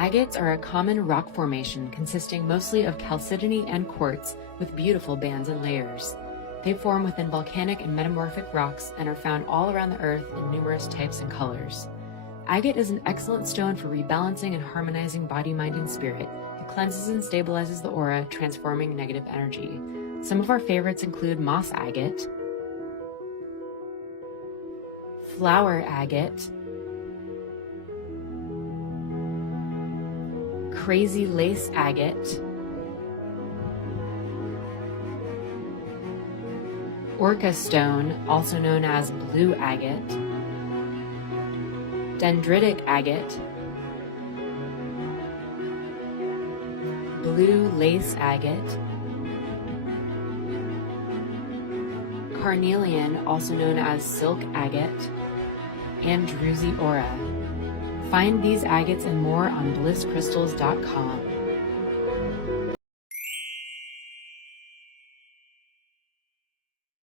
Agates are a common rock formation consisting mostly of chalcedony and quartz with beautiful bands and layers. They form within volcanic and metamorphic rocks and are found all around the earth in numerous types and colors. Agate is an excellent stone for rebalancing and harmonizing body, mind, and spirit. It cleanses and stabilizes the aura, transforming negative energy. Some of our favorites include moss agate, flower agate, crazy lace agate, orca stone, also known as blue agate, dendritic agate, blue lace agate, carnelian, also known as silk agate, and druzy aura. Find these agates and more on blisscrystals.com.